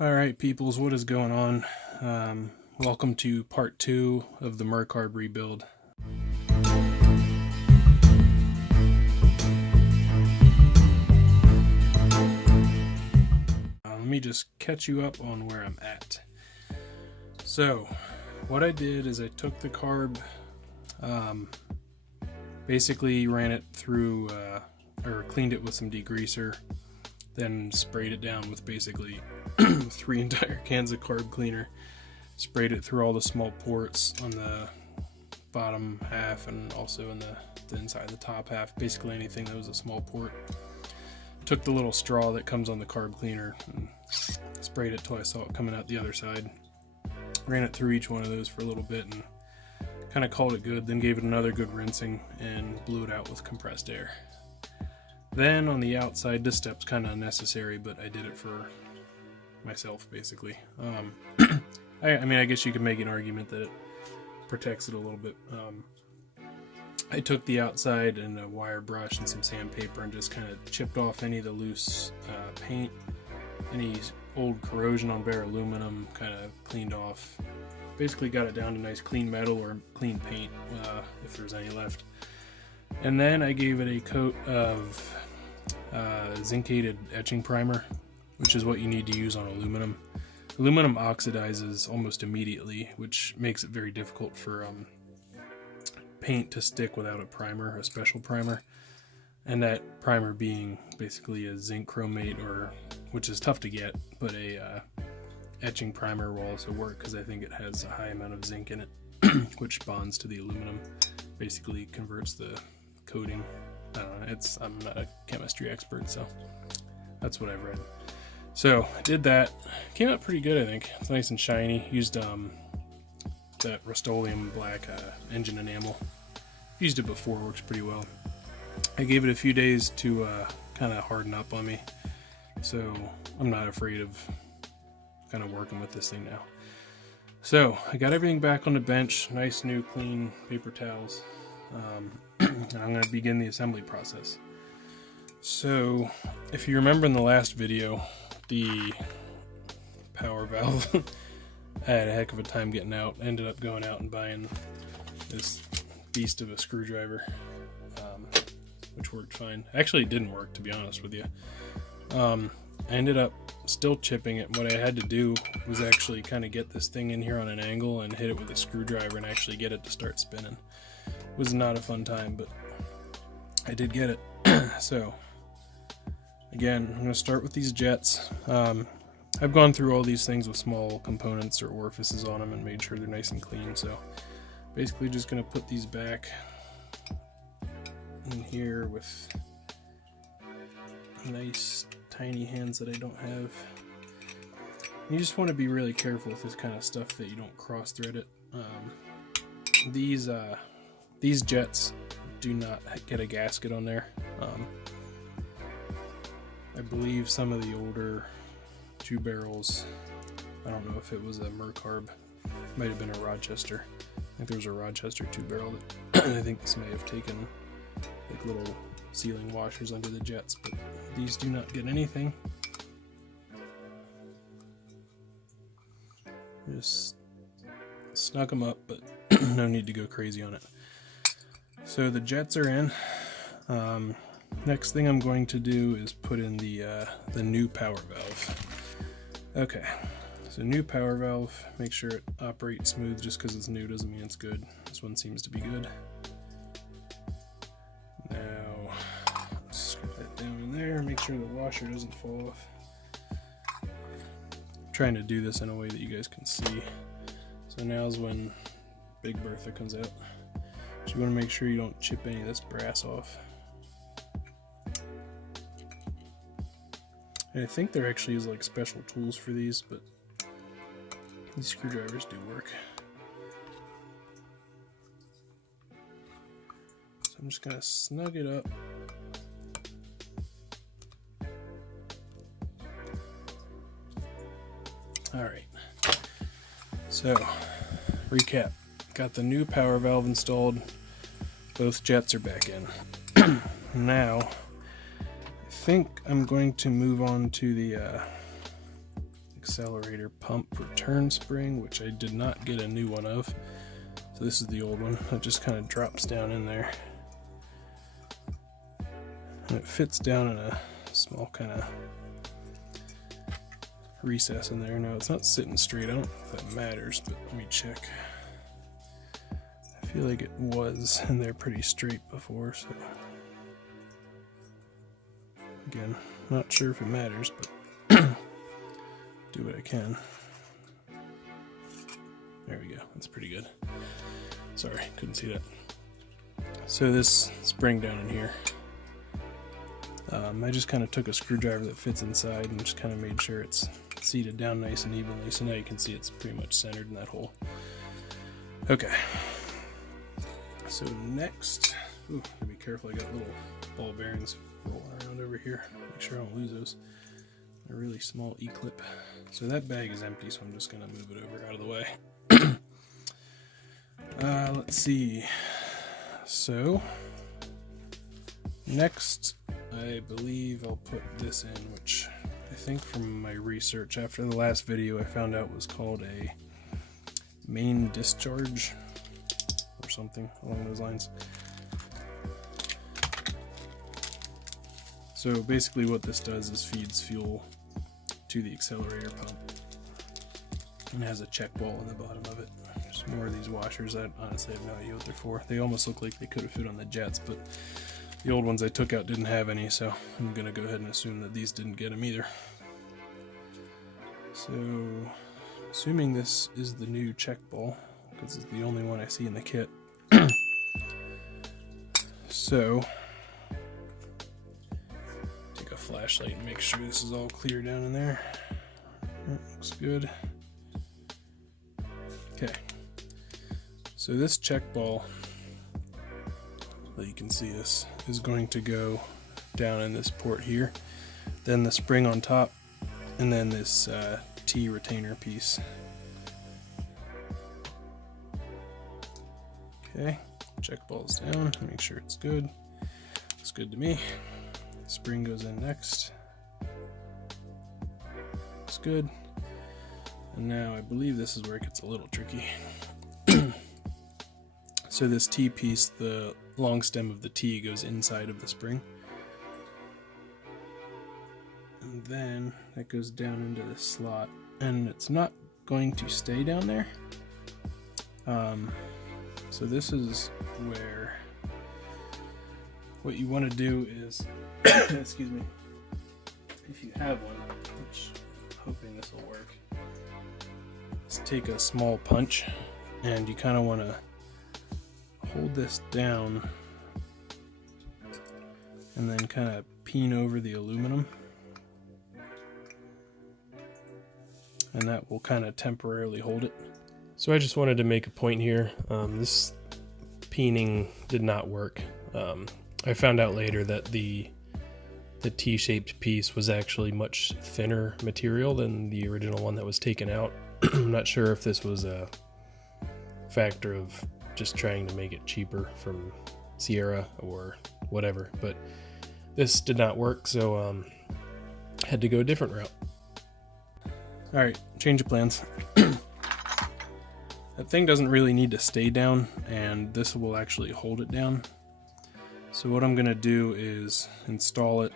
Alright peoples, what is going on? Welcome to part 2 of the Mercarb rebuild. Let me just catch you up on where I'm at. So, what I did is I took the carb, basically ran it through, or cleaned it with some degreaser, then sprayed it down with basically 3 entire cans of carb cleaner, sprayed it through all the small ports on the bottom half and also in the inside of the top half, basically anything that was a small port. Took the little straw that comes on the carb cleaner and sprayed it till I saw it coming out the other side. Ran it through each one of those for a little bit and kind of called it good, then gave it another good rinsing and blew it out with compressed air. Then on the outside, this step's kind of unnecessary, but I did it for myself basically. I mean, I guess you could make an argument that it protects it a little bit. I took the outside and a wire brush and some sandpaper and just kind of chipped off any of the loose paint, any old corrosion on bare aluminum, kind of cleaned off. Basically got it down to nice clean metal or clean paint if there's any left. And then I gave it a coat of zincated etching primer, which is what you need to use on aluminum. Aluminum oxidizes almost immediately, which makes it very difficult for paint to stick without a primer, a special primer. And that primer being basically a zinc chromate, or which is tough to get, but a etching primer will also work because I think it has a high amount of zinc in it, which bonds to the aluminum, basically converts the coating. I don't know, I'm not a chemistry expert, so that's what I've read. So I did that. Came out pretty good, I think. It's nice and shiny. Used that Rust-Oleum black engine enamel. Used it before, works pretty well. I gave it a few days to kind of harden up on me, so I'm not afraid of kind of working with this thing now. So I got everything back on the bench, nice new clean paper towels, and I'm going to begin the assembly process. So if you remember in the last video, the power valve, I had a heck of a time getting out. Ended up going out and buying this beast of a screwdriver, which worked fine. Actually, it didn't work, to be honest with you. I ended up still chipping it. What I had to do was actually kind of get this thing in here on an angle and hit it with a screwdriver and actually get it to start spinning. It was not a fun time, but I did get it. So again, I'm going to start with these jets. I've gone through all these things with small components or orifices on them and made sure they're nice and clean. So basically just going to put these back in here with nice tiny hands that I don't have. You just want to be really careful with this kind of stuff that you don't cross thread it. These jets do not get a gasket on there. I believe some of the older 2 barrels, I don't know if it was a Mercarb, might have been a Rochester. I think there was a Rochester 2 barrel that I think this may have taken like little sealing washers under the jets, but these do not get anything. Just snug them up, but no need to go crazy on it. So the jets are in. Next thing I'm going to do is put in the new power valve. Okay, so new power valve, make sure it operates smooth. Just because it's new doesn't mean it's good. This one seems to be good. Now, screw that down in there, make sure the washer doesn't fall off. I'm trying to do this in a way that you guys can see. So now's when Big Bertha comes out. So you want to make sure you don't chip any of this brass off. And I think there actually is like special tools for these, but these screwdrivers do work. So I'm just gonna snug it up. Alright, so recap. Got the new power valve installed. Both jets are back in. Now, I think I'm going to move on to the accelerator pump return spring, which I did not get a new one of. So this is the old one. It just kind of drops down in there. And it fits down in a small kind of recess in there. Now it's not sitting straight. I don't know if that matters, but let me check. I feel like it was in there pretty straight before, so again, not sure if it matters, but do what I can. There we go. That's pretty good. Sorry, couldn't see that. So this spring down in here, I just kind of took a screwdriver that fits inside and just kind of made sure it's seated down nice and evenly. So now you can see it's pretty much centered in that hole. Okay. So next, ooh, gotta be careful. I got little ball bearings rolling around over here. Make sure I don't lose those. A really small E-clip. So that bag is empty, so I'm just gonna move it over out of the way. Let's see. So next, I believe I'll put this in, which I think from my research after the last video I found out was called a main discharge or something along those lines. So basically what this does is feeds fuel to the accelerator pump and has a check ball in the bottom of it. Just more of these washers. I honestly have no idea what they're for. They almost look like they could have fit on the jets, but the old ones I took out didn't have any, so I'm gonna go ahead and assume that these didn't get them either. So assuming this is the new check ball, because it's the only one I see in the kit. So take a flashlight and make sure this is all clear down in there. That looks good. Okay, so this check ball, you can see this, is going to go down in this port here, then the spring on top, and then this T retainer piece. Okay, check balls down, make sure it's good. Looks good to me. Spring goes in next. Looks good. And now I believe this is where it gets a little tricky. So this T piece, the long stem of the T goes inside of the spring. And then that goes down into the slot. And it's not going to stay down there. So this is where what you want to do is, excuse me, if you have one, which I'm hoping this will work, is take a small punch and you kind of want to hold this down and then kind of peen over the aluminum, and that will kind of temporarily hold it. So I just wanted to make a point here. This peening did not work. I found out later that the T-shaped piece was actually much thinner material than the original one that was taken out. I'm not sure if this was a factor of just trying to make it cheaper from Sierra or whatever, but this did not work, so had to go a different route. Alright, change of plans. That thing doesn't really need to stay down, and this will actually hold it down. So what I'm going to do is install it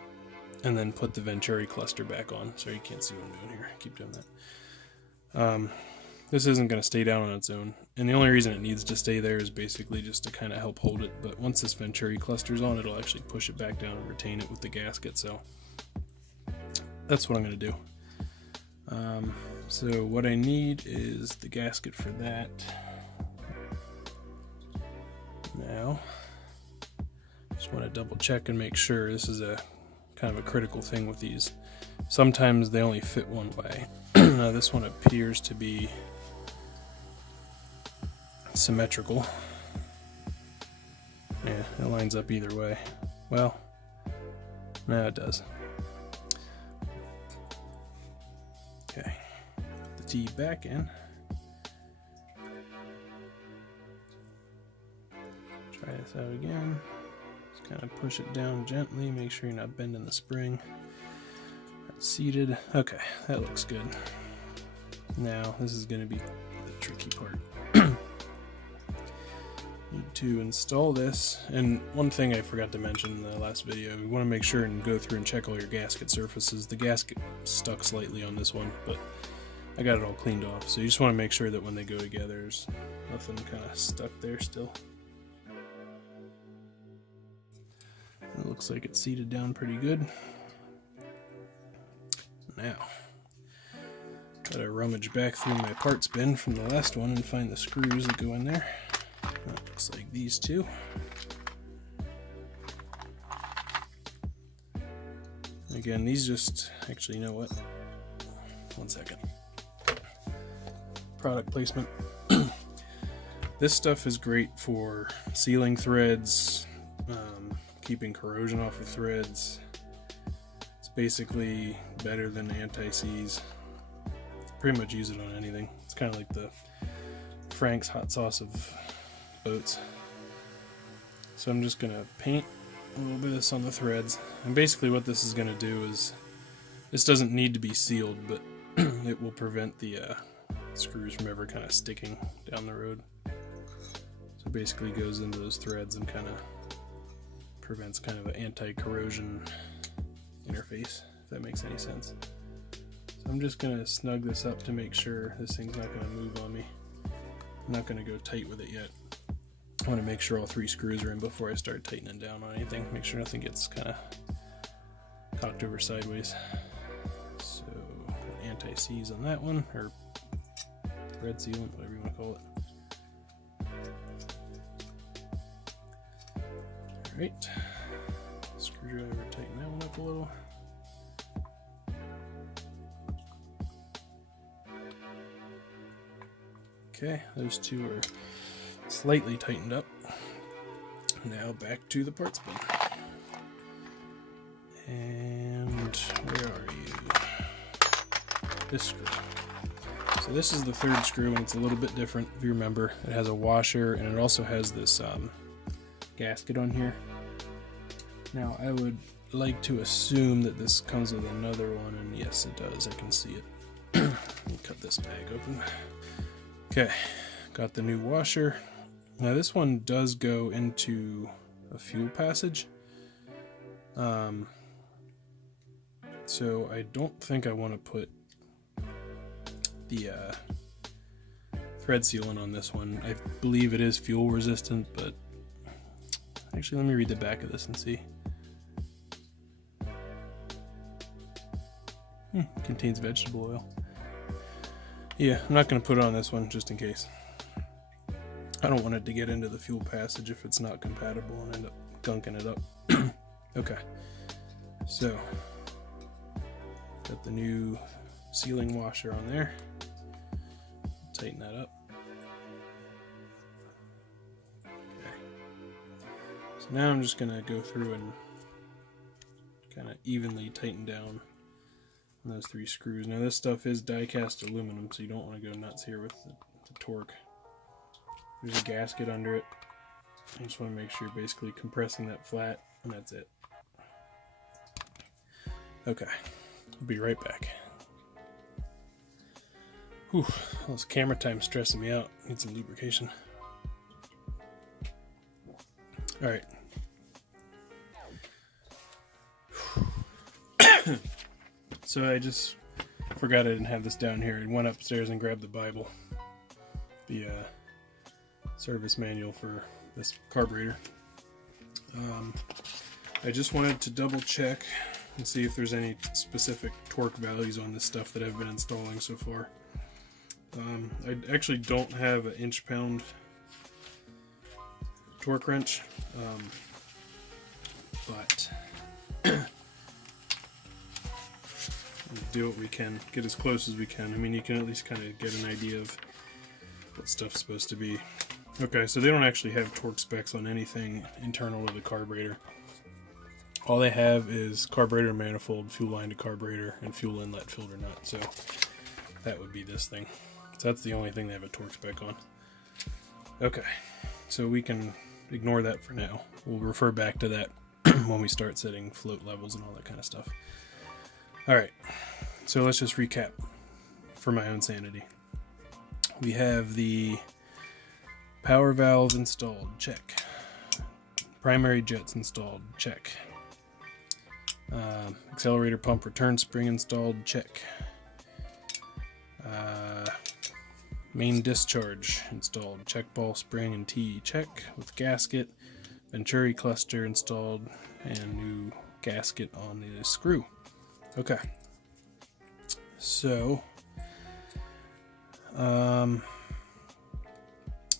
and then put the Venturi cluster back on. Sorry, you can't see what I'm doing here. Keep doing that. This isn't going to stay down on its own, and the only reason it needs to stay there is basically just to kind of help hold it. But once this Venturi cluster's on, it'll actually push it back down and retain it with the gasket. So that's what I'm going to do. So what I need is the gasket for that. Now, just want to double check and make sure. This is a kind of a critical thing with these. Sometimes they only fit one way. Now this one appears to be symmetrical. Yeah, it lines up either way. Well, no, it does. Okay, the T back in. Try this out again. Just kind of push it down gently, make sure you're not bending the spring. That's seated. Okay, that looks good. Now, this is going to be the tricky part. Need to install this, and one thing I forgot to mention in the last video, you want to make sure and go through and check all your gasket surfaces. The gasket stuck slightly on this one, but I got it all cleaned off, so you just want to make sure that when they go together, there's nothing kind of stuck there still. It looks like it's seated down pretty good. Now, gotta rummage back through my parts bin from the last one and find the screws that go in there. That looks like these two. Again, these just, actually, you know what? One second. Product placement. This stuff is great for sealing threads, keeping corrosion off of threads. It's basically better than anti-seize. Pretty much use it on anything. It's kind of like the Frank's hot sauce of boats. So I'm just going to paint a little bit of this on the threads. And basically what this is going to do is, this doesn't need to be sealed, but it will prevent the screws from ever kind of sticking down the road. So it basically goes into those threads and kind of prevents kind of an anti-corrosion interface, if that makes any sense. So I'm just going to snug this up to make sure this thing's not going to move on me. I'm not going to go tight with it yet. I want to make sure all 3 screws are in before I start tightening down on anything. Make sure nothing gets kind of cocked over sideways. So, anti-seize on that one, or thread sealant, whatever you want to call it. Alright, screwdriver, tighten that one up a little. Okay, those 2 are slightly tightened up. Now back to the parts bin. And where are you? This screw. So this is the 3rd screw, and it's a little bit different. If you remember, it has a washer, and it also has this gasket on here. Now I would like to assume that this comes with another one, and yes it does, I can see it. Let me cut this bag open. Okay, got the new washer. Now this one does go into a fuel passage. So I don't think I want to put the thread sealant on this one. I believe it is fuel resistant, but actually let me read the back of this and see. Contains vegetable oil. Yeah, I'm not going to put it on this one just in case. I don't want it to get into the fuel passage if it's not compatible and end up gunking it up. Okay, so got the new sealing washer on there. Tighten that up. Okay. So now I'm just going to go through and kind of evenly tighten down those 3 screws. Now this stuff is die-cast aluminum, so you don't want to go nuts here with the torque. There's a gasket under it. I just want to make sure you're basically compressing that flat, and that's it. Okay, I'll be right back. Whew, all this camera time stressing me out. Need some lubrication. Alright. So I just forgot I didn't have this down here. I went upstairs and grabbed the Bible. The service manual for this carburetor. I just wanted to double check and see if there's any specific torque values on this stuff that I've been installing so far. I actually don't have an inch-pound torque wrench, but do what we can, get as close as we can. I mean, you can at least kind of get an idea of what stuff's supposed to be. Okay, so they don't actually have torque specs on anything internal to the carburetor. All they have is carburetor manifold, fuel line to carburetor, and fuel inlet filter nut. So that would be this thing. So that's the only thing they have a torque spec on. Okay, so we can ignore that for now. We'll refer back to that when we start setting float levels and all that kind of stuff. Alright, so let's just recap. for my own sanity. We have the power valve installed, check. Primary jets installed, check. Accelerator pump return spring installed, check. Main discharge installed, check ball spring and T, check. With gasket, Venturi cluster installed, and new gasket on the screw. Okay. So,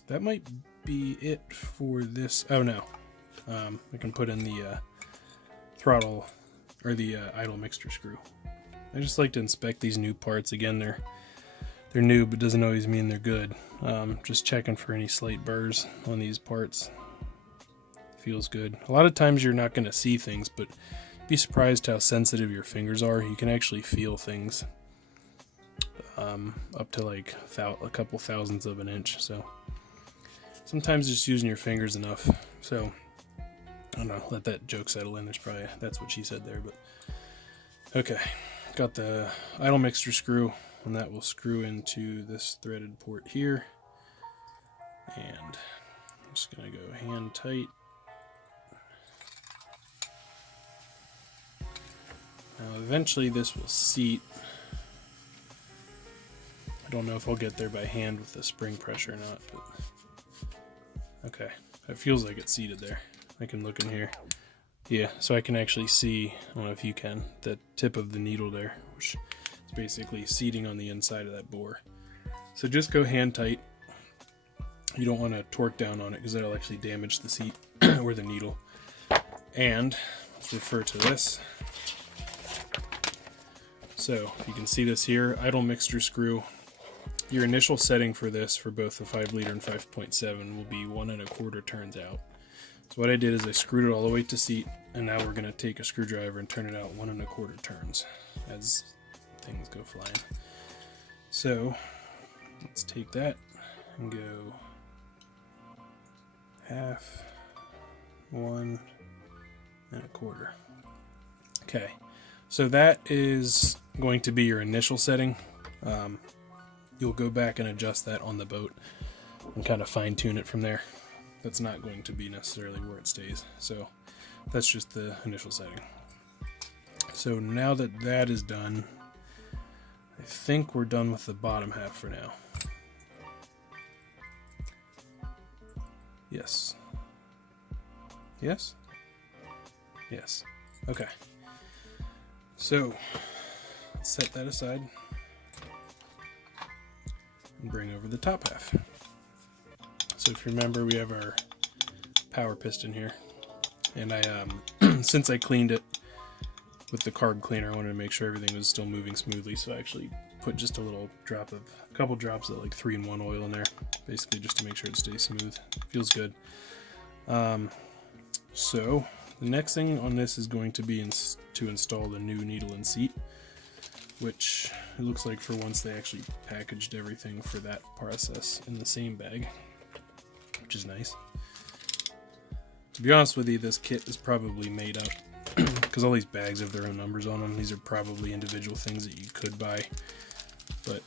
that might be it for this. Oh no, I can put in the throttle or the idle mixture screw. I just like to inspect these new parts. Again, they're new, but doesn't always mean they're good. Just checking for any slight burrs on these parts. Feels good. A lot of times you're not going to see things, but be surprised how sensitive your fingers are. You can actually feel things up to like a couple thousandths of an inch. So sometimes just using your fingers enough. So I don't know, let that joke settle in. That's what she said there, but okay. Got the idle mixture screw, and that will screw into this threaded port here. And I'm just gonna go hand tight. Now eventually this will seat. I don't know if I'll get there by hand with the spring pressure or not, but okay. It feels like it's seated there. I can look in here. Yeah, so I can actually see, I don't know if you can, the tip of the needle there, which is basically seating on the inside of that bore. So just go hand tight. You don't want to torque down on it because that'll actually damage the seat or the needle. And let's refer to this. So if you can see this here, idle mixture screw. Your initial setting for this, for both the 5 liter and 5.7, will be 1 1/4 turns out. So what I did is I screwed it all the way to seat, and now we're going to take a screwdriver and turn it out 1 1/4 turns as things go flying. So let's take that and go half, 1 1/4. Okay, so that is going to be your initial setting. You'll go back and adjust that on the boat and kind of fine tune it from there. That's not going to be necessarily where it stays. So that's just the initial setting. So now that that is done, I think we're done with the bottom half for now. Yes. Yes? Yes. Okay. So let's set that aside and bring over the top half. So if you remember, we have our power piston here, and I since I cleaned it with the carb cleaner, I wanted to make sure everything was still moving smoothly, so I actually put just a couple drops of like 3-in-1 oil in there, basically just to make sure it stays smooth. Feels good. So the next thing on this is going to be to install the new needle and seat, which it looks like for once they actually packaged everything for that process in the same bag, which is nice. To be honest with you, this kit is probably made up because all these bags have their own numbers on them. These are probably individual things that you could buy, but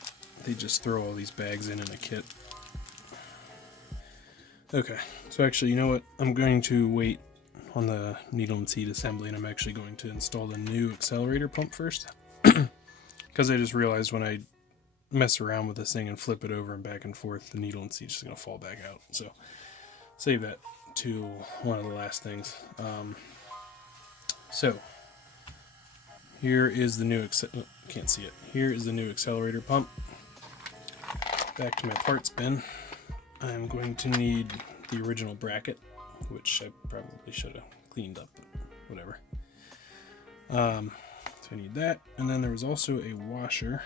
they just throw all these bags in a kit. Okay, so actually, you know what? I'm going to wait on the needle and seat assembly, and I'm actually going to install the new accelerator pump first, because I just realized when I mess around with this thing and flip it over and back and forth, the needle and seat's just going to fall back out. So save that to one of the last things. So here is the new can't see it. Here is the new accelerator pump. Back to my parts bin. I'm going to need the original bracket, which I probably should have cleaned up, but whatever. So I need that, and then there was also a washer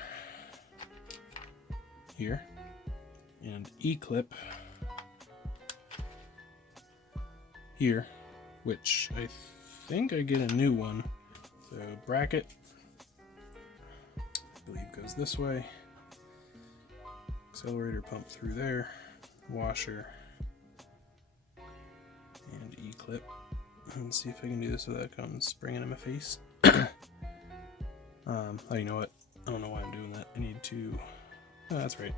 here and E-clip here, which I think I get a new one. So bracket, I believe goes this way, accelerator pump through there, washer, and E-clip. Let's see if I can do this without coming springing in my face. Oh, you know what? I don't know why I'm doing that. I need to Oh, that's right.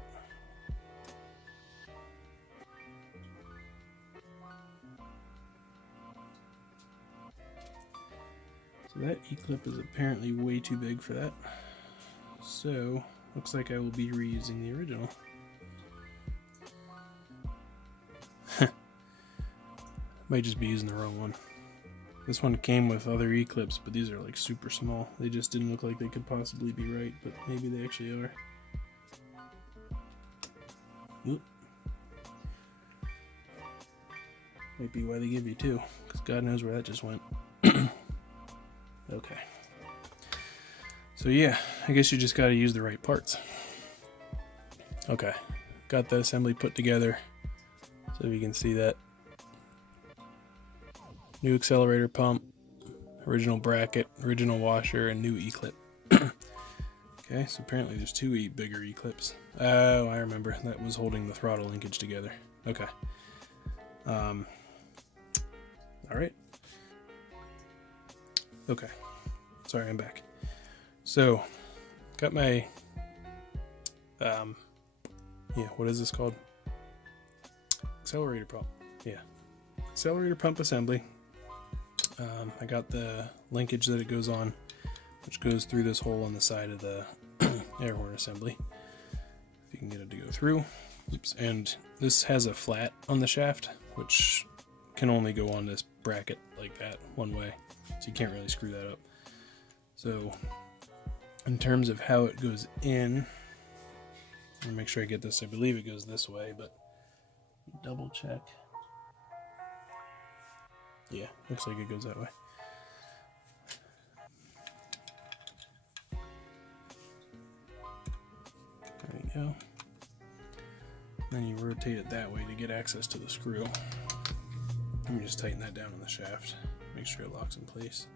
So that E-clip is apparently way too big for that. So, looks like I will be reusing the original. Might just be using the wrong one. This one came with other E-clips, but these are like super small. They just didn't look like they could possibly be right, but maybe they actually are. Oop. Might be why they give you two, because God knows where that just went. Okay. So yeah, I guess you just got to use the right parts. Okay, got the assembly put together. So if you can see that. New accelerator pump, original bracket, original washer, and new E-clip. Okay, so apparently there's two bigger E-clips. Oh, I remember. That was holding the throttle linkage together. Okay. Alright. Okay. Sorry, I'm back. So, got my, yeah, what is this called? Accelerator pump. Yeah. Accelerator pump assembly. I got the linkage that it goes on, which goes through this hole on the side of the air horn assembly. If you can get it to go through. Oops. And this has a flat on the shaft, which can only go on this bracket like that one way. So you can't really screw that up. So in terms of how it goes in, let me make sure I get this. I believe it goes this way, but double check. Yeah, looks like it goes that way. There you go. Then you rotate it that way to get access to the screw. Let me just tighten that down on the shaft. Make sure it locks in place.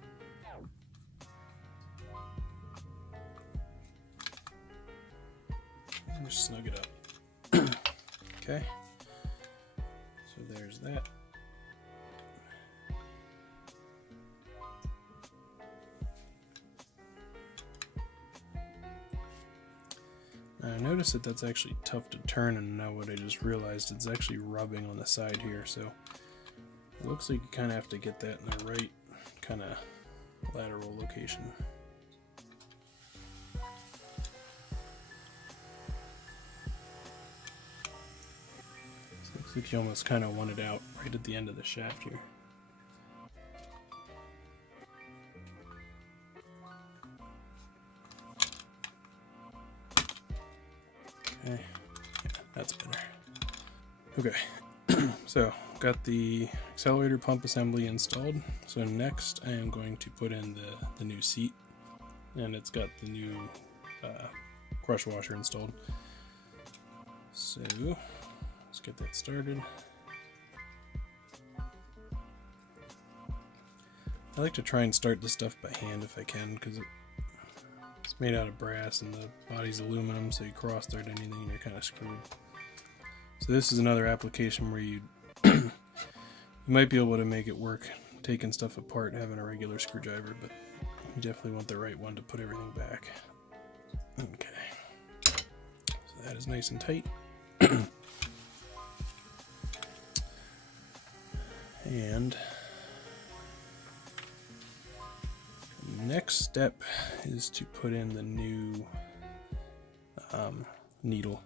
And just snug it up. Okay. So there's that. I noticed that that's actually tough to turn, and now what I just realized, it's actually rubbing on the side here, so it looks like you kind of have to get that in the right kind of lateral location. So it looks like you almost kind of want it out right at the end of the shaft here. Okay, yeah, that's better. Okay, so got the accelerator pump assembly installed. So next I am going to put in the new seat, and it's got the new crush washer installed. So let's get that started. I like to try and start this stuff by hand if I can, because it's made out of brass and the body's aluminum, so you cross-thread anything and you're kind of screwed. So this is another application where you you might be able to make it work taking stuff apart, having a regular screwdriver, but you definitely want the right one to put everything back. Okay, so that is nice and tight. And next step is to put in the new needle,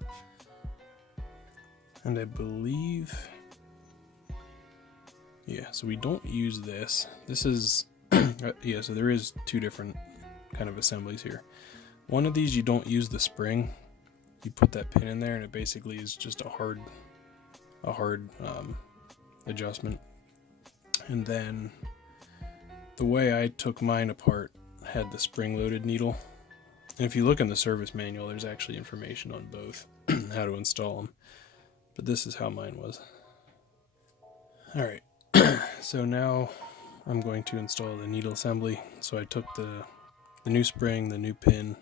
and I believe, yeah, so we don't use this. This is yeah, so there is two different kind of assemblies here. One of these you don't use the spring, you put that pin in there and it basically is just a hard adjustment. And then the way I took mine apart had the spring-loaded needle. And if you look in the service manual, there's actually information on both, how to install them. But this is how mine was. Alright, so now I'm going to install the needle assembly. So I took the new spring, the new pin,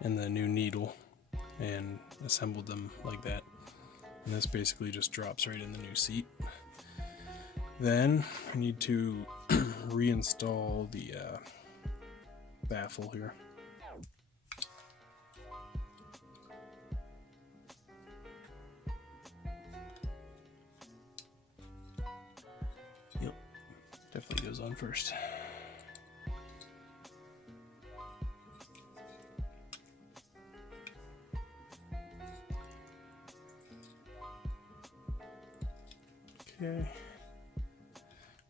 and the new needle, and assembled them like that. And this basically just drops right in the new seat. Then I need to reinstall the baffle here. Definitely goes on first. Okay.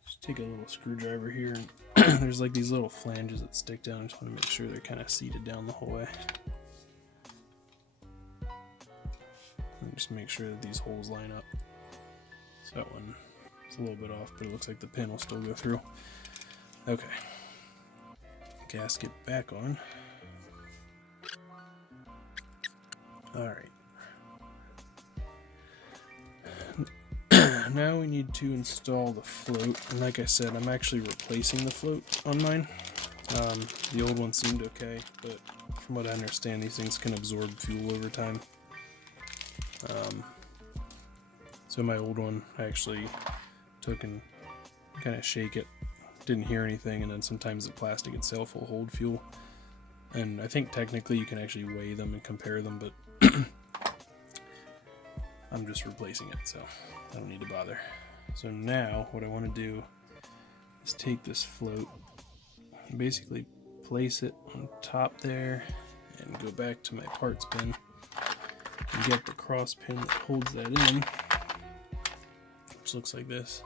Just take a little screwdriver here. And there's like these little flanges that stick down. I just want to make sure they're kind of seated down the whole way. And just make sure that these holes line up. So that one is a little bit off, but it looks like the pin will still go through. Okay. Gasket back on. Alright. Now we need to install the float, and like I said, I'm actually replacing the float on mine. The old one seemed okay, but from what I understand, these things can absorb fuel over time. So my old one, I actually took and kind of shake it, didn't hear anything, and then sometimes the plastic itself will hold fuel. And I think technically you can actually weigh them and compare them, but I'm just replacing it, so I don't need to bother. So now what I want to do is take this float and basically place it on top there and go back to my parts bin and get the cross pin that holds that in, which looks like this.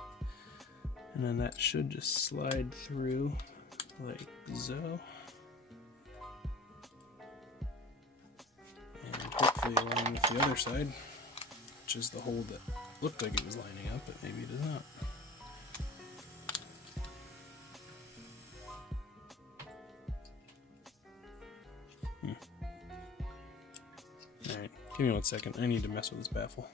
And then that should just slide through like so. And hopefully align with the other side, which is the hole that looked like it was lining up, but maybe it is not. Alright, give me 1 second. I need to mess with this baffle.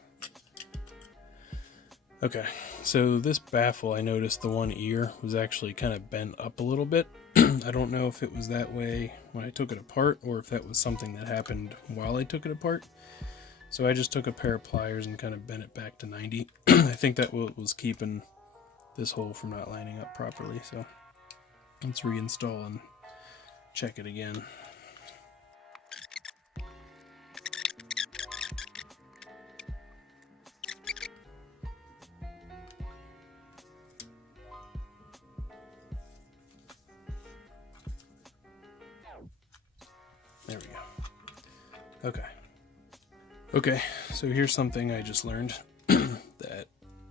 Okay, so this baffle, I noticed the one ear was actually kind of bent up a little bit. I don't know if it was that way when I took it apart, or if that was something that happened while I took it apart. So I just took a pair of pliers and kind of bent it back to 90. I think that was keeping this hole from not lining up properly. So let's reinstall and check it again. There we go. Okay. Okay, so here's something I just learned that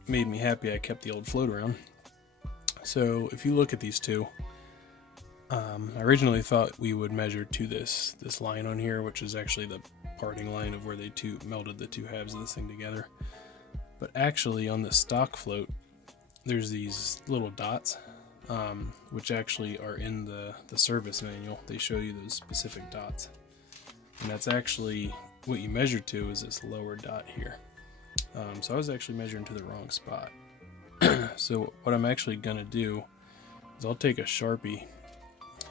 made me happy I kept the old float around. So if you look at these two, I originally thought we would measure to this line on here, which is actually the parting line of where they melded the two halves of this thing together. But actually on the stock float, there's these little dots, which actually are in the service manual. They show you those specific dots. And that's actually what you measure to, is this lower dot here. So I was actually measuring to the wrong spot. So what I'm actually going to do is I'll take a Sharpie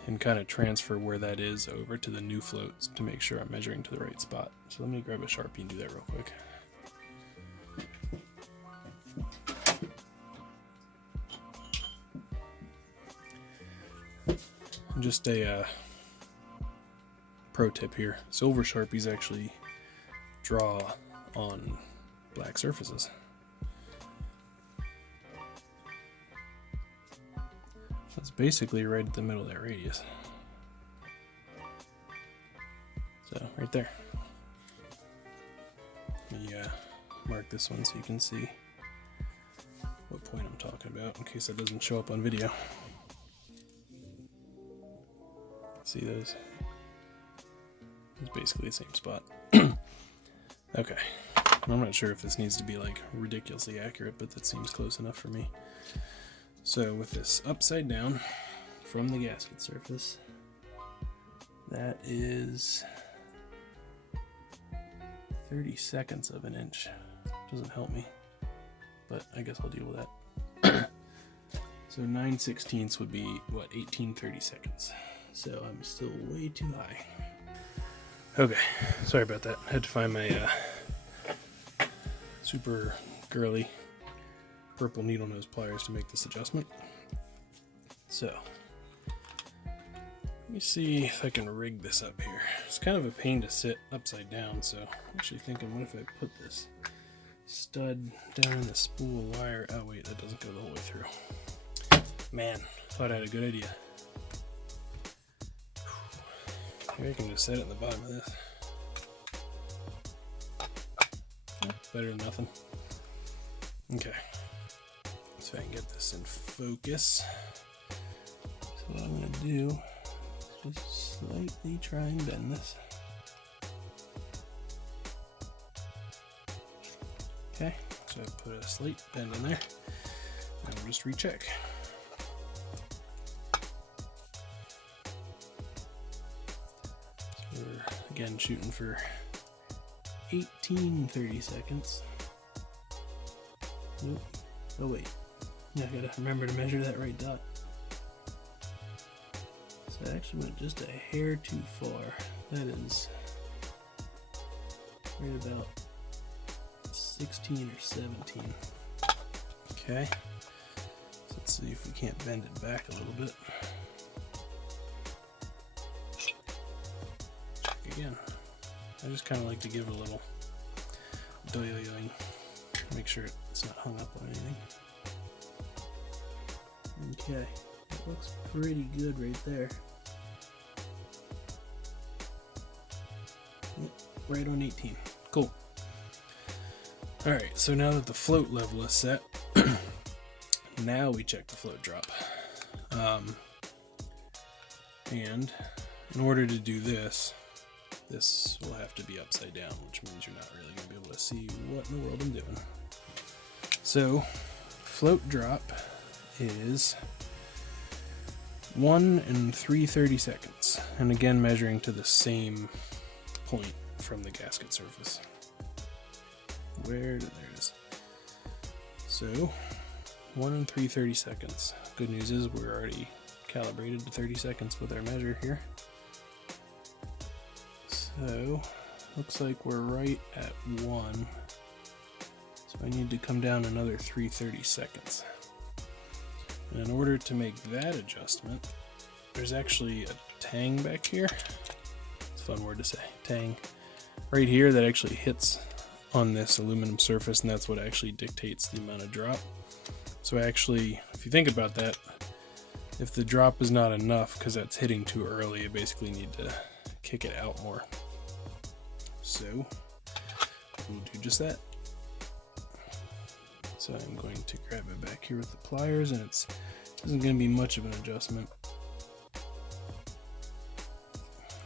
and kind of transfer where that is over to the new floats to make sure I'm measuring to the right spot. So let me grab a Sharpie and do that real quick. Just a pro tip here. Silver Sharpies actually draw on black surfaces. That's basically right at the middle of that radius. So right there. Let me mark this one so you can see what point I'm talking about, in case that doesn't show up on video. See those? It's basically the same spot. Okay. I'm not sure if this needs to be like ridiculously accurate, but that seems close enough for me. So with this upside down from the gasket surface, that is 30/2 of an inch. Doesn't help me, but I guess I'll deal with that. So 9/16 would be what, 18/32. So I'm still way too high. Okay, sorry about that. I had to find my super girly purple needle nose pliers to make this adjustment. So let me see if I can rig this up here. It's kind of a pain to sit upside down, so I'm actually thinking, what if I put this stud down in the spool wire? Oh wait, that doesn't go the whole way through. Man, thought I had a good idea. Maybe I can just set it in the bottom of this. Better than nothing. Okay. So I can get this in focus. So what I'm going to do is just slightly try and bend this. Okay, so I put a slight bend in there. And we'll just recheck. So we're again shooting for 30 seconds. Nope. Oh wait. Yeah, I gotta remember to measure that right dot. So I actually went just a hair too far. That is right about 16 or 17. Okay. So let's see if we can't bend it back a little bit. Check again. I just kind of like to give it a little doing, make sure it's not hung up on anything. Okay, that looks pretty good right there. Yep, right on 18. Cool. Alright, so now that the float level is set, now we check the float drop. And in order to do this, this will have to be upside down, which means you're not really going to be able to see what in the world I'm doing. So, float drop is 1 3/30 seconds, and again measuring to the same point from the gasket surface. There it is. So, 1 3/30 seconds. Good news is we're already calibrated to 30 seconds with our measure here. So, looks like we're right at 1. So I need to come down another 3/30 seconds. And in order to make that adjustment, there's actually a tang back here. It's a fun word to say, tang. Right here that actually hits on this aluminum surface, and that's what actually dictates the amount of drop. So actually, if you think about that, if the drop is not enough because that's hitting too early, you basically need to kick it out more. So we'll do just that. So I'm going to grab it back here with the pliers, and it isn't going to be much of an adjustment.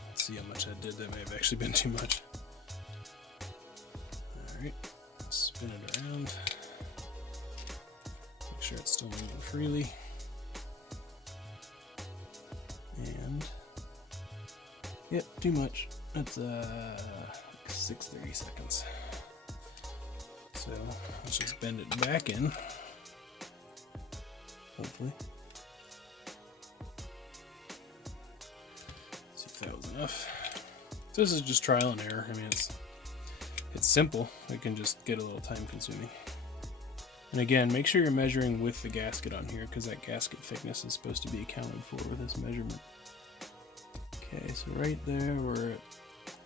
Let's see how much I did. That may have actually been too much. Alright, spin it around. Make sure it's still moving freely. And, yep, too much. That's 6/30 seconds. So let's just bend it back in, hopefully. See if that was enough. So this is just trial and error. I mean, it's simple. It can just get a little time consuming. And again, make sure you're measuring with the gasket on here, because that gasket thickness is supposed to be accounted for with this measurement. Okay, so right there we're at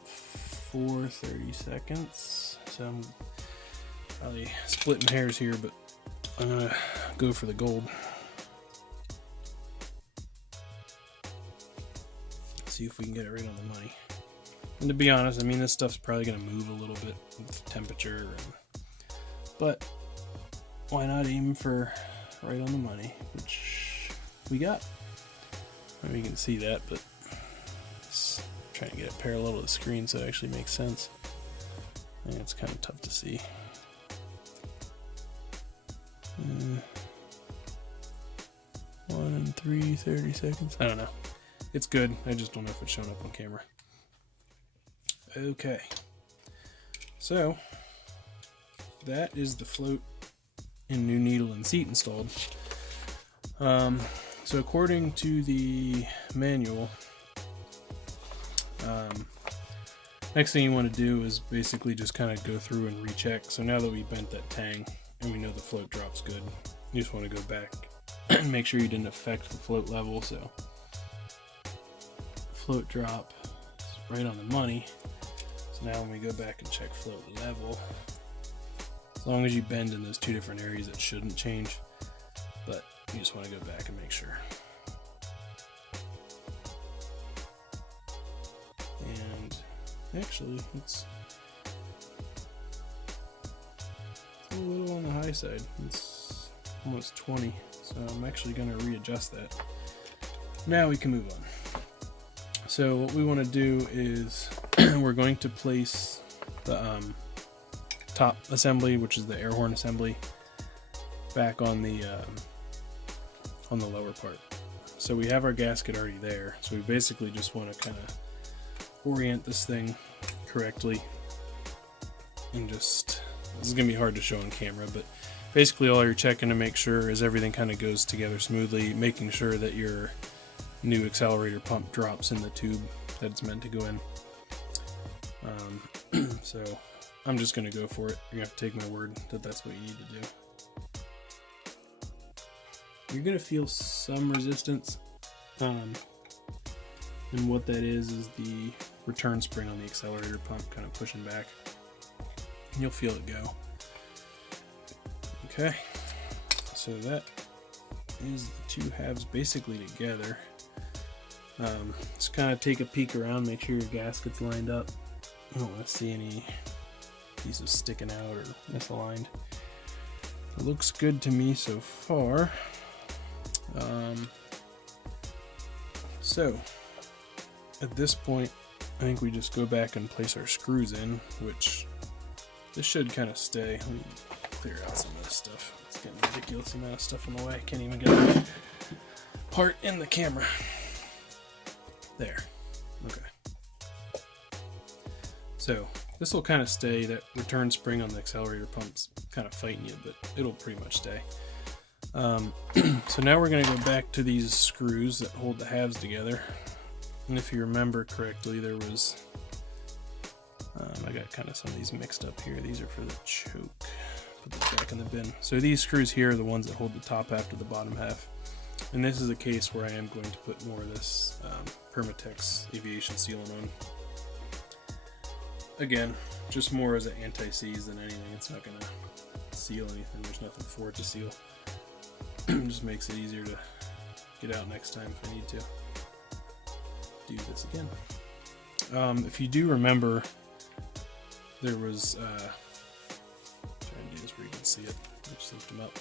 4/30 seconds. So I'm probably splitting hairs here, but I'm gonna go for the gold. See if we can get it right on the money. And to be honest, I mean, this stuff's probably gonna move a little bit with temperature, but why not aim for right on the money, which we got. I mean, you can see that, but just trying to get it parallel to the screen so it actually makes sense. And it's kind of tough to see. 1 3/30 seconds. I don't know. It's good. I just don't know if it's showing up on camera. Okay. So that is the float and new needle and seat installed. So according to the manual, next thing you want to do is basically just kind of go through and recheck. So now that we bent that tang and we know the float drop's good, you just want to go back and make sure you didn't affect the float level. So float drop is right on the money. So now when we go back and check float level, as long as you bend in those two different areas, it shouldn't change. But You just want to go back and make sure. And actually, it's a little on the high side. It's almost 20, so I'm actually going to readjust that. Now we can move on. So what we want to do is we're going to place the top assembly, which is the air horn assembly, back on the lower part. So we have our gasket already there, so we basically just want to kind of orient this thing correctly, and just, this is going to be hard to show on camera, but basically all you're checking to make sure is everything kind of goes together smoothly, making sure that your new accelerator pump drops in the tube that it's meant to go in. So I'm just going to go for it. You're going to have to take my word that that's what you need to do. You're going to feel some resistance, and what that is the return spring on the accelerator pump kind of pushing back. You'll feel it go. Okay, so that is the two halves basically together. Just kind of take a peek around, make sure your gasket's lined up. You don't want to see any pieces sticking out or misaligned. It looks good to me so far. So at this point, I think we just go back and place our screws in, which this should kind of stay. Let me clear out some of this stuff. It's getting a ridiculous amount of stuff in the way. I can't even get the part in the camera. There. Okay. So this will kind of stay. That return spring on the accelerator pump's kind of fighting you, but it'll pretty much stay. So now we're going to go back to these screws that hold the halves together. And if you remember correctly, there was, I got kind of some of these mixed up here. These are for the choke. Put this back in the bin. So these screws here are the ones that hold the top half to the bottom half. And this is a case where I am going to put more of this Permatex aviation sealant on. Again, just more as an anti-seize than anything. It's not going to seal anything. There's nothing for it to seal. Just makes it easier to get out next time if I need to do this again. If you do remember, there was trying to do this where you can see it. I just lift them up.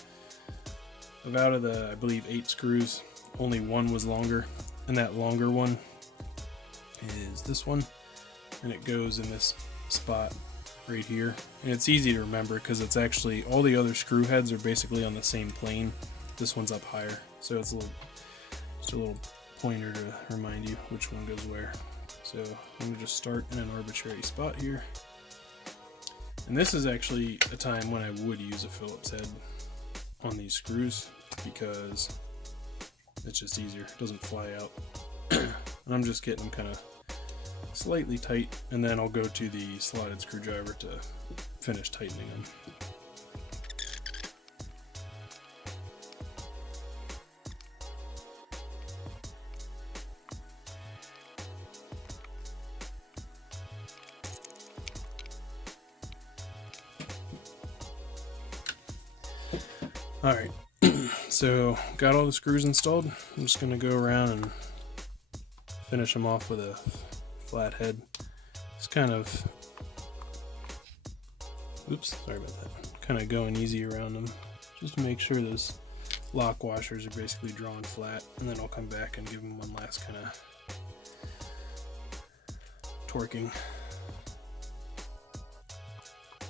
Out of the, I believe, 8 screws, only one was longer, and that longer one is this one, and it goes in this spot right here. And it's easy to remember because it's actually, all the other screw heads are basically on the same plane. This one's up higher, so it's just a little pointer to remind you which one goes where. So I'm going to just start in an arbitrary spot here. And this is actually a time when I would use a Phillips head on these screws because it's just easier. It doesn't fly out. And I'm just getting them kind of slightly tight, and then I'll go to the slotted screwdriver to finish tightening them. Alright, so got all the screws installed. I'm just going to go around and finish them off with a flat head. It's kind of, oops, sorry about that. Kind of going easy around them just to make sure those lock washers are basically drawn flat, and then I'll come back and give them one last kind of torquing.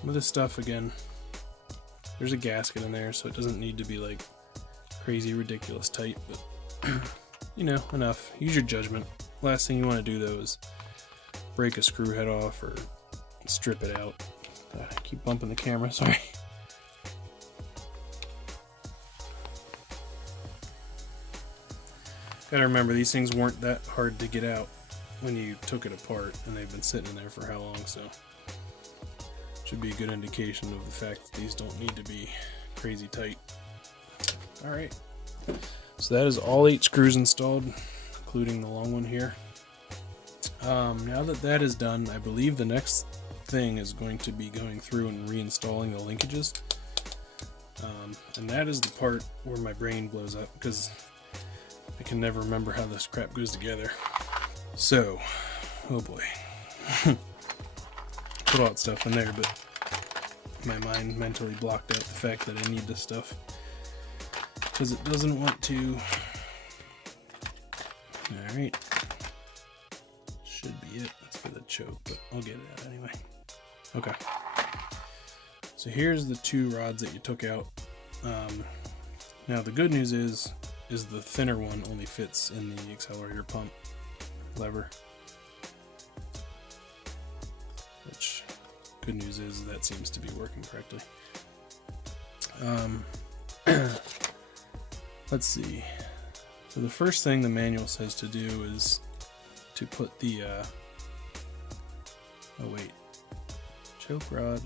With this stuff, again, there's a gasket in there, so it doesn't need to be like crazy ridiculous tight, but you know, enough. Use your judgment. Last thing you want to do though is break a screw head off or strip it out. God, I keep bumping the camera, sorry. Gotta remember, these things weren't that hard to get out when you took it apart, and they've been sitting in there for how long, so should be a good indication of the fact that these don't need to be crazy tight. Alright, so that is all 8 screws installed, including the long one here. Now that that is done, I believe the next thing is going to be going through and reinstalling the linkages. And that is the part where my brain blows up because I can never remember how this crap goes together. So, oh boy. Put all that stuff in there, but my mind mentally blocked out the fact that I need this stuff because it doesn't want to. Alright. Should be it. That's for the choke, but I'll get it out anyway. Okay. So here's the 2 rods that you took out. Now the good news is the thinner one only fits in the accelerator pump lever. Which, good news is that seems to be working correctly. Let's see. So the first thing the manual says to do is to put the choke rod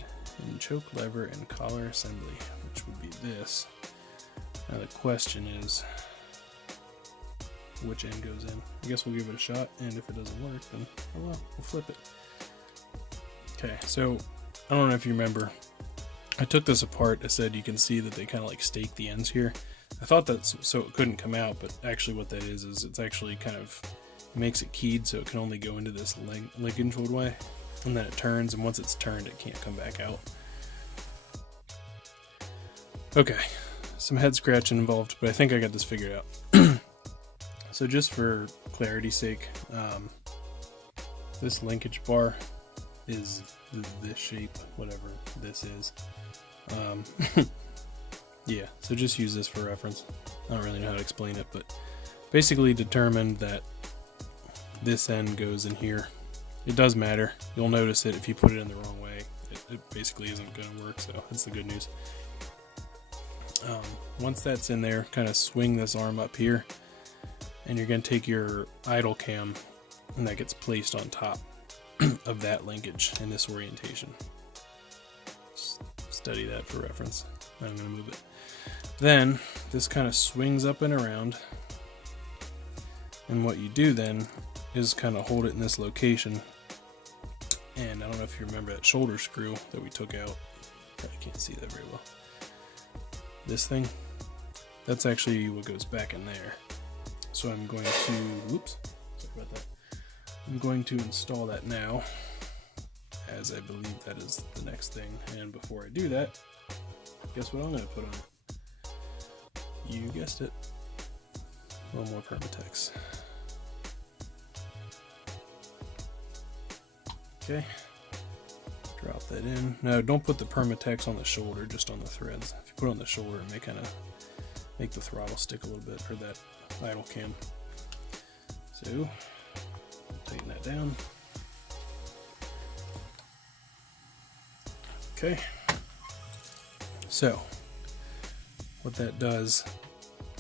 and choke lever and collar assembly, which would be this. Now the question is, which end goes in? I guess we'll give it a shot, and if it doesn't work, then oh well, we'll flip it. Okay, so I don't know if you remember, I took this apart. I said you can see that they kind of like stake the ends here. I thought that's so it couldn't come out, but actually what that is it's actually kind of makes it keyed so it can only go into this linkage way, and then it turns, and once it's turned it can't come back out. Okay, some head scratching involved, but I think I got this figured out. So just for clarity's sake, this linkage bar is this shape, whatever this is. Yeah, so just use this for reference. I don't really know how to explain it, but basically determined that this end goes in here. It does matter. You'll notice it if you put it in the wrong way. It basically isn't going to work, so that's the good news. Once that's in there, kind of swing this arm up here, and you're going to take your idle cam, and that gets placed on top of that linkage in this orientation. Just study that for reference. I'm going to move it. Then this kind of swings up and around, and what you do then is kind of hold it in this location. And I don't know if you remember that shoulder screw that we took out. I can't see that very well. This thing, that's actually what goes back in there. So I'm going to, whoops, sorry about that. I'm going to install that now, as I believe that is the next thing. And before I do that, guess what I'm going to put on it? You guessed it. A little more Permatex. Okay. Drop that in. No, don't put the Permatex on the shoulder, just on the threads. If you put it on the shoulder, it may kind of make the throttle stick a little bit, or that idle cam. So, tighten that down. Okay. So, what that does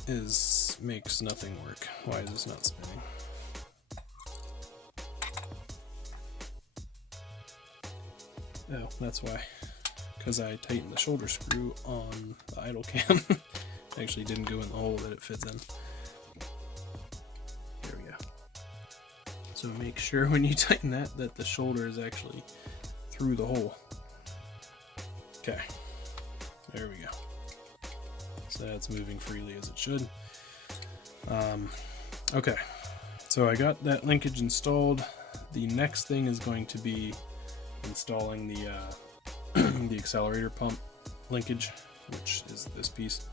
is makes nothing work. Why is this not spinning? Oh, that's why. Because I tightened the shoulder screw on the idle cam. It actually didn't go in the hole that it fits in. There we go. So make sure when you tighten that the shoulder is actually through the hole. Okay. There we go. So that's moving freely as it should. Okay. So I got that linkage installed. The next thing is going to be installing the the accelerator pump linkage, which is this piece.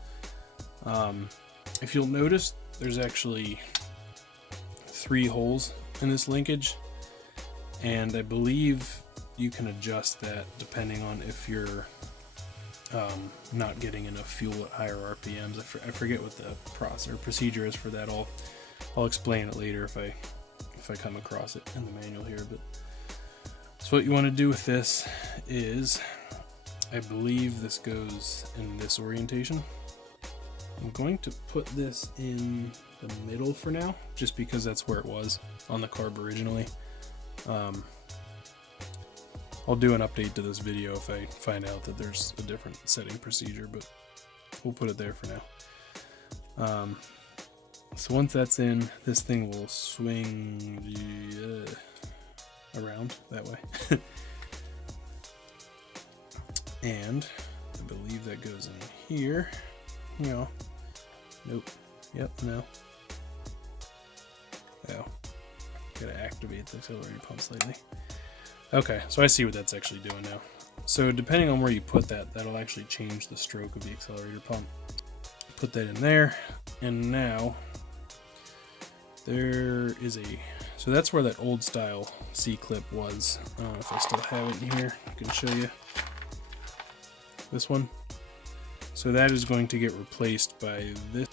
If you'll notice, there's actually 3 holes in this linkage, and I believe you can adjust that depending on if you're not getting enough fuel at higher RPMs. I forget what the process or procedure is for that. I'll explain it later if I come across it in the manual here. But so what you want to do with this is, I believe this goes in this orientation. I'm going to put this in the middle for now, just because that's where it was on the carb originally. I'll do an update to this video if I find out that there's a different setting procedure, but we'll put it there for now. So once that's in, this thing will swing around that way. And I believe that goes in here. No. Nope. Yep, no. Oh. Gotta activate the accelerator pump slightly. Okay, so I see what that's actually doing now. So depending on where you put that, that'll actually change the stroke of the accelerator pump. Put that in there, and now there is a, so that's where that old style C-clip was. I don't know if I still have it in here. I can show you this one. So that is going to get replaced by this.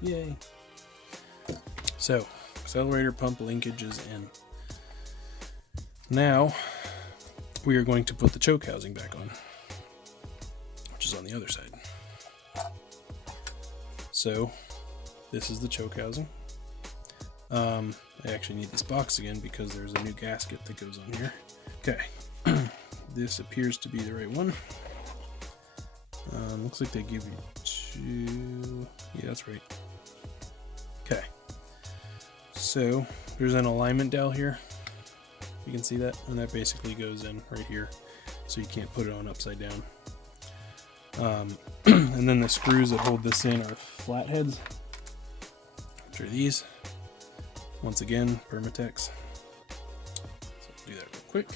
Yay. So accelerator pump linkage is in. Now we are going to put the choke housing back on, which is on the other side. So this is the choke housing. I actually need this box again because there's a new gasket that goes on here. Okay, this appears to be the right one. Looks like they give you two. Yeah, that's right. Okay, so there's an alignment dowel here. You can see that, and that basically goes in right here, so you can't put it on upside down. And then the screws that hold this in are flat heads, which are these. Once again, Permatex. So I'll do that real quick.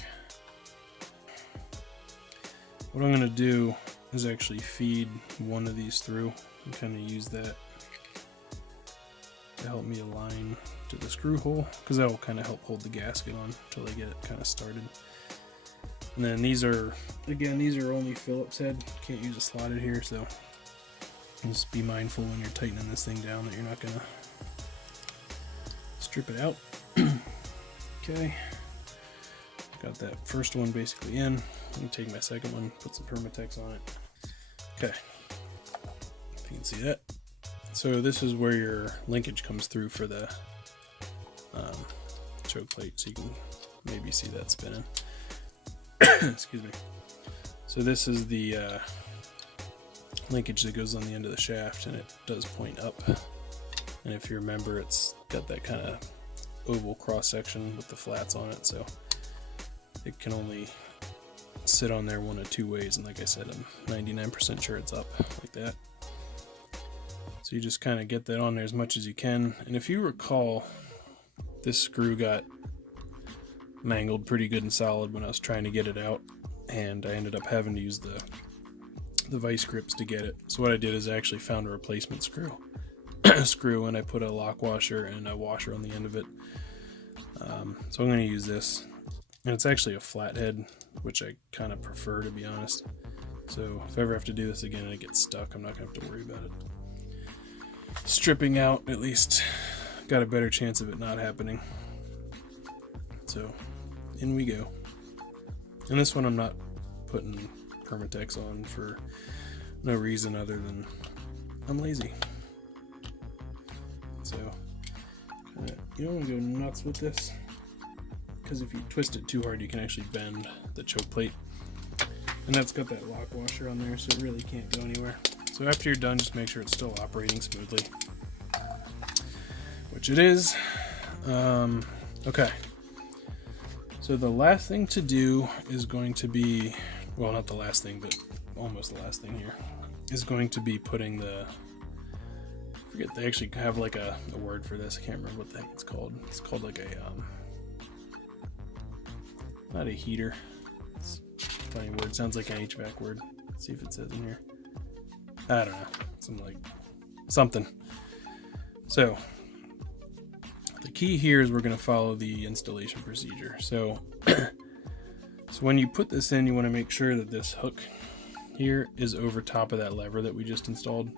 What I'm going to do is actually feed one of these through and kind of use that to help me align to the screw hole, because that will kind of help hold the gasket on until I get it kind of started. And then these are, again, these are only Phillips head. Can't use a slotted here, so just be mindful when you're tightening this thing down that you're not gonna strip it out. Okay, got that first one basically in. Let me take my second one, put some Permatex on it. Okay, if you can see that. So this is where your linkage comes through for the choke plate, so you can maybe see that spinning. Excuse me. So this is the linkage that goes on the end of the shaft, and it does point up. And if you remember, it's got that kind of oval cross section with the flats on it, so it can only sit on there one of two ways. And like I said, I'm 99% sure it's up like that. So you just kind of get that on there as much as you can. And if you recall, this screw got mangled pretty good and solid when I was trying to get it out, and I ended up having to use the vice grips to get it. So what I did is I actually found a replacement screw and I put a lock washer and a washer on the end of it. So I'm going to use this, and it's actually a flathead, which I kind of prefer, to be honest. So if I ever have to do this again and it gets stuck, I'm not going to have to worry about it stripping out. At least got a better chance of it not happening. So in we go. And this one I'm not putting Permatex on for no reason other than I'm lazy. So you don't want to go nuts with this, because if you twist it too hard you can actually bend the choke plate, and that's got that lock washer on there, so it really can't go anywhere. So after you're done, just make sure it's still operating smoothly, which it is. Okay, so the last thing to do is going to be, well, not the last thing, but almost the last thing here, is going to be putting the, I forget, they actually have like a word for this. I can't remember what the heck it's called. It's called like a, not a heater. It's a funny word. Sounds like an HVAC word. Let's see if it says in here. I don't know. Something. So the key here is we're going to follow the installation procedure. So when you put this in, you want to make sure that this hook here is over top of that lever that we just installed.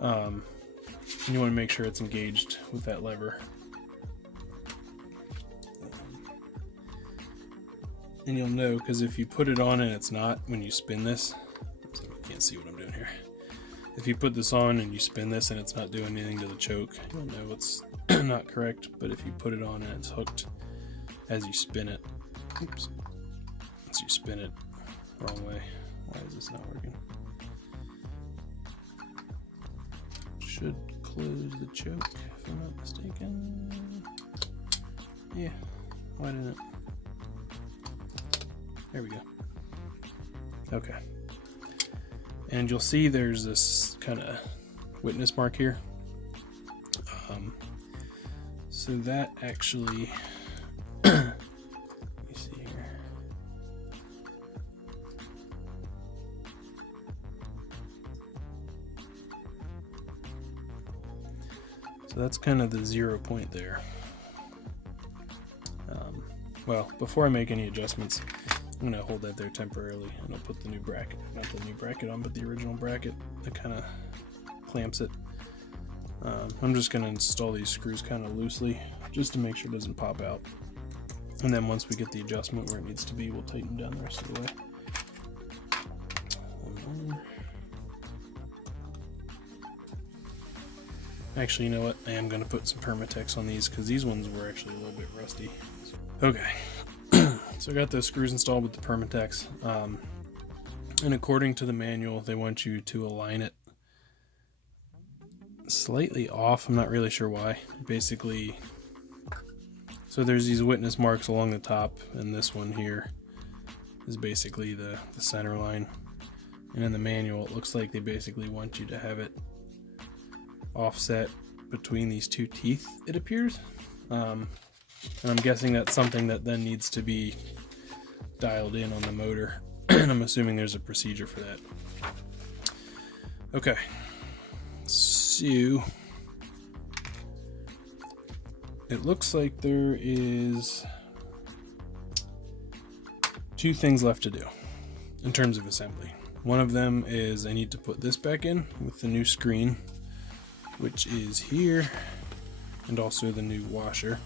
And you want to make sure it's engaged with that lever. And you'll know, because if you put it on and it's not, when you spin this, so you can't see what I'm doing here. If you put this on and you spin this and it's not doing anything to the choke, you'll know it's not correct. But if you put it on and it's hooked as you spin it, oops, as you spin it wrong way. Why is this not working? Should close the choke if I'm not mistaken. Yeah, why didn't it? There we go. Okay. And you'll see there's this kind of witness mark here. So that actually, let me see here. So that's kind of the 0 point there. Well, before I make any adjustments, I'm going to hold that there temporarily, and I'll put the new bracket, not the new bracket on, but the original bracket that kind of clamps it. I'm just going to install these screws kind of loosely, just to make sure it doesn't pop out. And then once we get the adjustment where it needs to be, we'll tighten down the rest of the way. Actually, you know what? I am going to put some Permatex on these, because these ones were actually a little bit rusty. Okay, so I got those screws installed with the Permatex, and according to the manual, they want you to align it slightly off. I'm not really sure why. Basically, so there's these witness marks along the top, and this one here is basically the center line. And in the manual, it looks like they basically want you to have it offset between these two teeth, it appears. And I'm guessing that's something that then needs to be dialed in on the motor. And I'm assuming there's a procedure for that. Okay. So it looks like there is 2 things left to do in terms of assembly. One of them is I need to put this back in with the new screen, which is here, and also the new washer.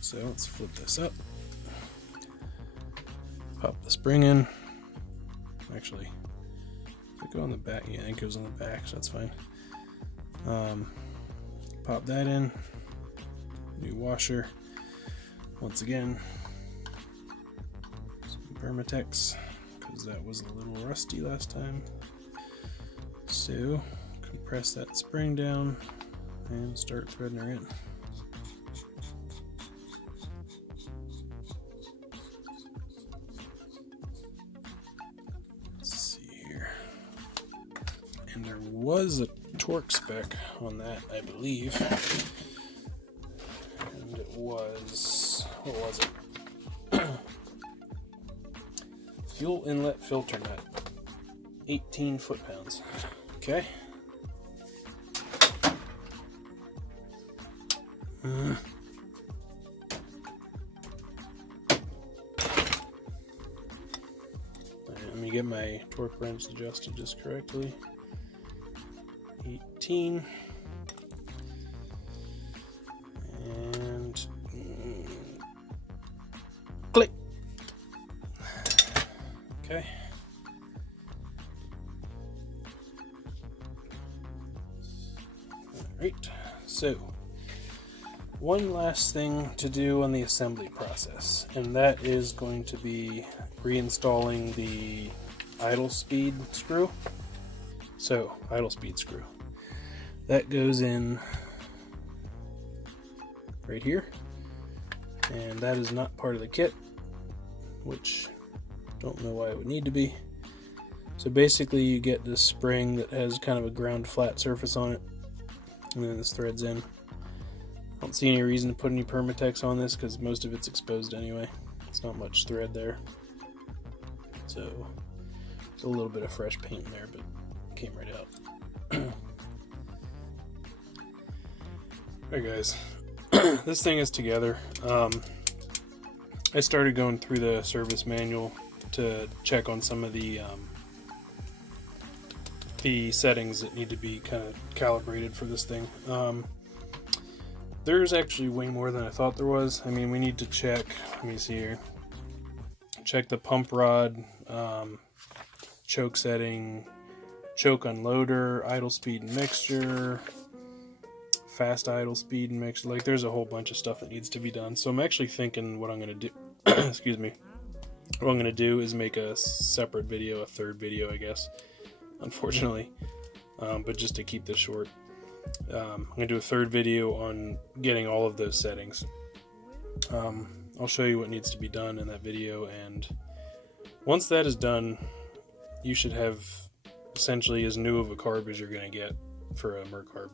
So let's flip this up, pop the spring in. Actually, if I go on the back, yeah, it goes on the back, so that's fine. Pop that in, new washer. Once again, some Permatex, because that was a little rusty last time. So compress that spring down and start threading her in. And there was a torque spec on that, I believe. And it was, what was it? Fuel inlet filter nut, 18 foot-pounds. Okay. Let me get my torque wrench adjusted just correctly. 18 and click. Okay. All right. So one last thing to do on the assembly process, and that is going to be reinstalling the idle speed screw. So, idle speed screw. That goes in right here, and that is not part of the kit, which don't know why it would need to be. So basically you get this spring that has kind of a ground flat surface on it, and then this threads in. I don't see any reason to put any Permatex on this because most of it's exposed anyway. It's not much thread there. So there's a little bit of fresh paint in there, but it came right out. Alright guys, this thing is together. I started going through the service manual to check on some of the settings that need to be kind of calibrated for this thing. There's actually way more than I thought there was. I mean, we need to check, let me see here, check the pump rod, choke setting, choke unloader, idle speed and mixture, fast idle speed and mixture. Like, there's a whole bunch of stuff that needs to be done. So I'm actually thinking what I'm going to do, excuse me, what I'm going to do is make a separate video, a third video, I guess, unfortunately, but just to keep this short. I'm going to do a third video on getting all of those settings. And I'll show you what needs to be done in that video, and once that is done, you should have essentially as new of a carb as you're going to get for a Mercarb.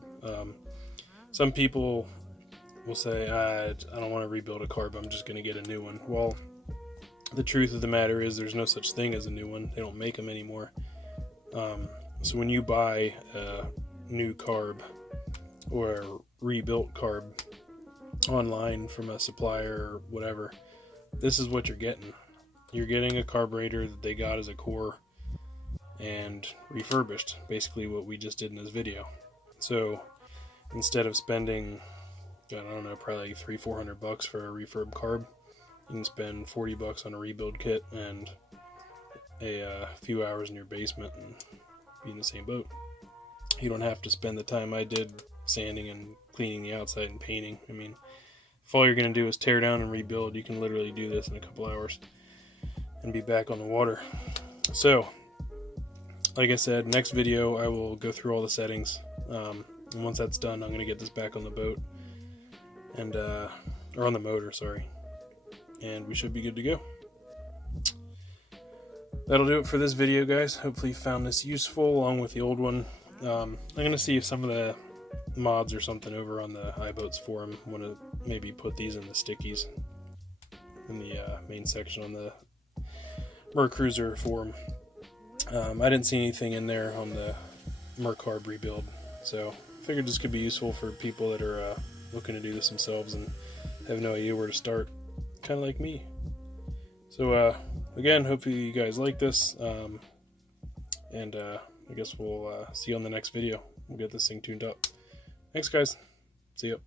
Some people will say, I don't want to rebuild a carb, I'm just going to get a new one. Well, the truth of the matter is there's no such thing as a new one. They don't make them anymore. So when you buy a new carb or a rebuilt carb online from a supplier or whatever, this is what you're getting. You're getting a carburetor that they got as a core and refurbished, basically what we just did in this video. So instead of spending, I don't know, probably like $300-400 for a refurb carb, you can spend $40 on a rebuild kit and a few hours in your basement and be in the same boat. You don't have to spend the time I did sanding and cleaning the outside and painting. I mean, if all you're going to do is tear down and rebuild, you can literally do this in a couple hours and be back on the water. So, like I said, next video I will go through all the settings. And once that's done, I'm going to get this back on the boat and or on the motor, sorry. And we should be good to go. That'll do it for this video, guys. Hopefully you found this useful along with the old one. I'm going to see if some of the mods or something over on the iBoats forum want to maybe put these in the stickies in the main section on the Mercruiser forum. I didn't see anything in there on the Mercarb rebuild, so I figured this could be useful for people that are looking to do this themselves and have no idea where to start, kind of like me. So again, hopefully you guys like this, and I guess we'll see you on the next video. We'll get this thing tuned up. Thanks, guys. See ya.